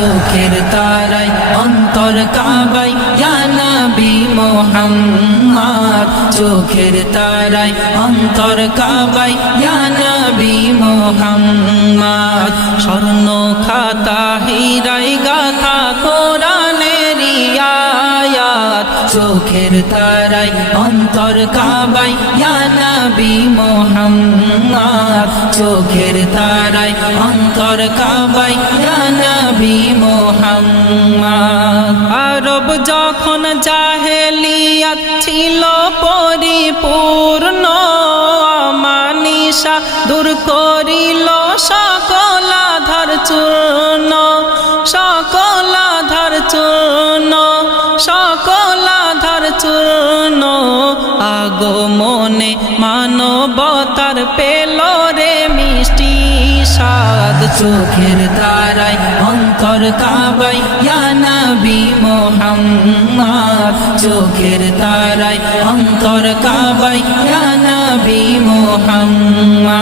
চোখের তারায় অন্তর কাবায় ইয়া নবী মুহাম্মদ চোখের তারায় অন্তর কাবায় ইয়া নবী মুহাম্মদ স্বর্ণ খাতা হীরায় গাথা কোরআনের আয়াত চোখের তারায় অন্তর কাবায় ইয়া নবী মুহাম্মদ চোখের তারায় অন্তর কাবায় ইয়া নবী মুহাম্মদ আরব যখন জাহেলিয়াত ছিল পরিপূর্ণ আমানিশা দূর করিল সকল আধার চূর্ণ সকল আধার চূর্ণ সকল আধার চূর্ণ আগমনে মানবতার পেল রে মিষ্টি স্বাদ চোখের তারায় অন্তর কাবায় ইয়া নবী মুহাম্মদ চোখের তারায় অন্তর কাবায় ইয়া নবী মুহাম্মদ